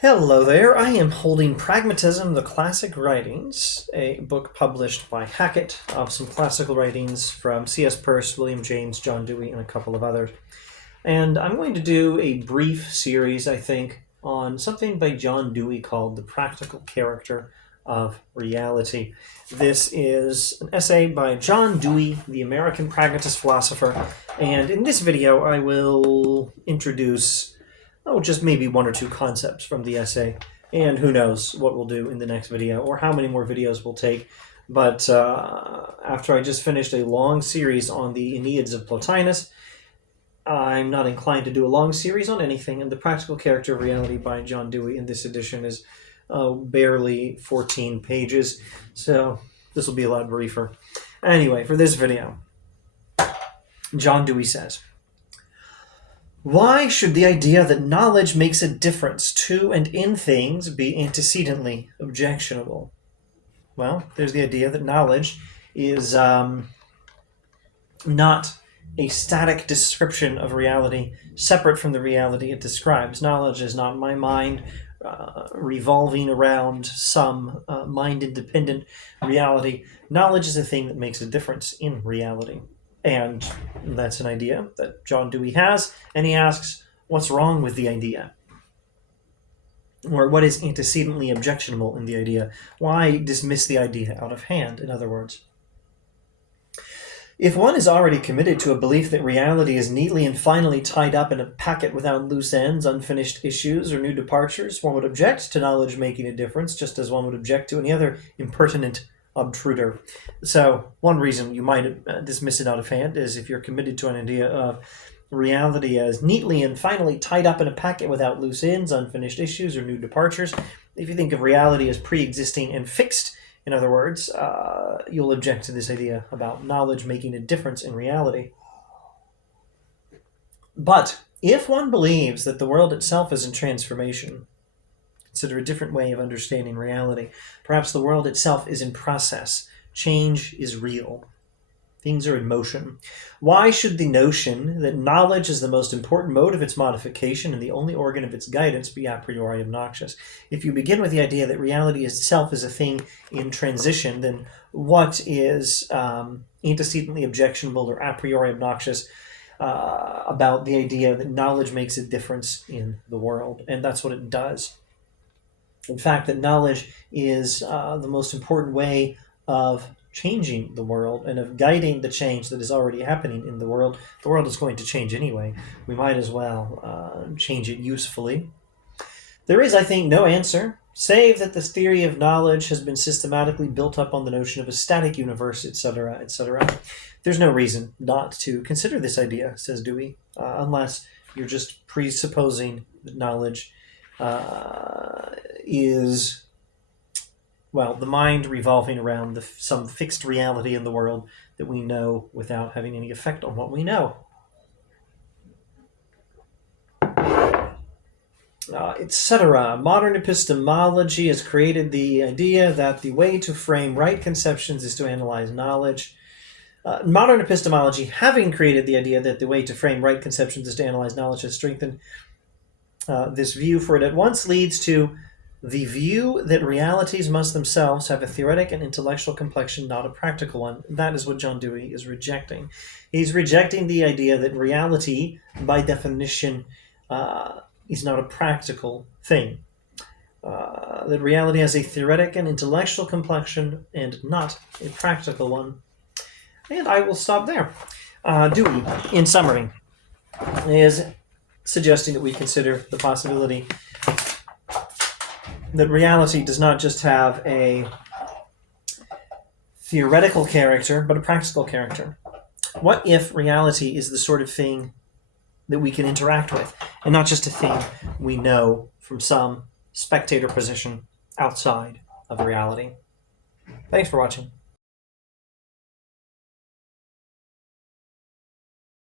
Hello there, I am holding Pragmatism, the Classic Writings, a book published by Hackett of some classical writings from C.S. Peirce, William James, John Dewey, and a couple of others. And I'm going to do a brief series, I think, on something by John Dewey called The Practical Character of Reality. This is an essay by John Dewey, the American pragmatist philosopher, and in this video I will introduce just maybe one or two concepts from the essay, and who knows what we'll do in the next video, or how many more videos we'll take. But after I just finished a long series on the Aeneids of Plotinus, I'm not inclined to do a long series on anything, and The Practical Character of Reality by John Dewey in this edition is barely 14 pages, so this will be a lot briefer. Anyway, for this video, John Dewey says, "Why should the idea that knowledge makes a difference to and in things be antecedently objectionable?" Well, there's the idea that knowledge is not a static description of reality separate from the reality it describes. Knowledge is not my mind revolving around some mind-independent reality. Knowledge is a thing that makes a difference in reality. And that's an idea that John Dewey has, and he asks, what's wrong with the idea? Or what is antecedently objectionable in the idea? Why dismiss the idea out of hand, in other words? If one is already committed to a belief that reality is neatly and finally tied up in a packet without loose ends, unfinished issues, or new departures, one would object to knowledge making a difference, just as one would object to any other impertinent obtruder. So one reason you might dismiss it out of hand is if you're committed to an idea of reality as neatly and finally tied up in a packet without loose ends, unfinished issues, or new departures. If you think of reality as pre-existing and fixed, in other words, you'll object to this idea about knowledge making a difference in reality. But if one believes that the world itself is in transformation, consider a different way of understanding reality. Perhaps the world itself is in process. Change is real. Things are in motion. Why should the notion that knowledge is the most important mode of its modification and the only organ of its guidance be a priori obnoxious? If you begin with the idea that reality itself is a thing in transition, then what is antecedently objectionable or a priori obnoxious about the idea that knowledge makes a difference in the world? And that's what it does. In fact, that knowledge is the most important way of changing the world and of guiding the change that is already happening in the world. The world is going to change anyway. We might as well change it usefully. There is, I think, no answer, save that this theory of knowledge has been systematically built up on the notion of a static universe, etc., etc. There's no reason not to consider this idea, says Dewey, unless you're just presupposing that knowledge is, well, the mind revolving around some fixed reality in the world that we know without having any effect on what we know. Etc. Modern epistemology has created the idea that the way to frame right conceptions is to analyze knowledge. Modern epistemology, having created the idea that the way to frame right conceptions is to analyze knowledge, has strengthened this view, for it at once leads to the view that realities must themselves have a theoretic and intellectual complexion, not a practical one. That is what John Dewey is rejecting. He's rejecting the idea that reality, by definition, is not a practical thing. That reality has a theoretic and intellectual complexion and not a practical one. And I will stop there. Dewey, in summary, is suggesting that we consider the possibility that reality does not just have a theoretical character, but a practical character. What if reality is the sort of thing that we can interact with, and not just a thing we know from some spectator position outside of reality? Thanks for watching.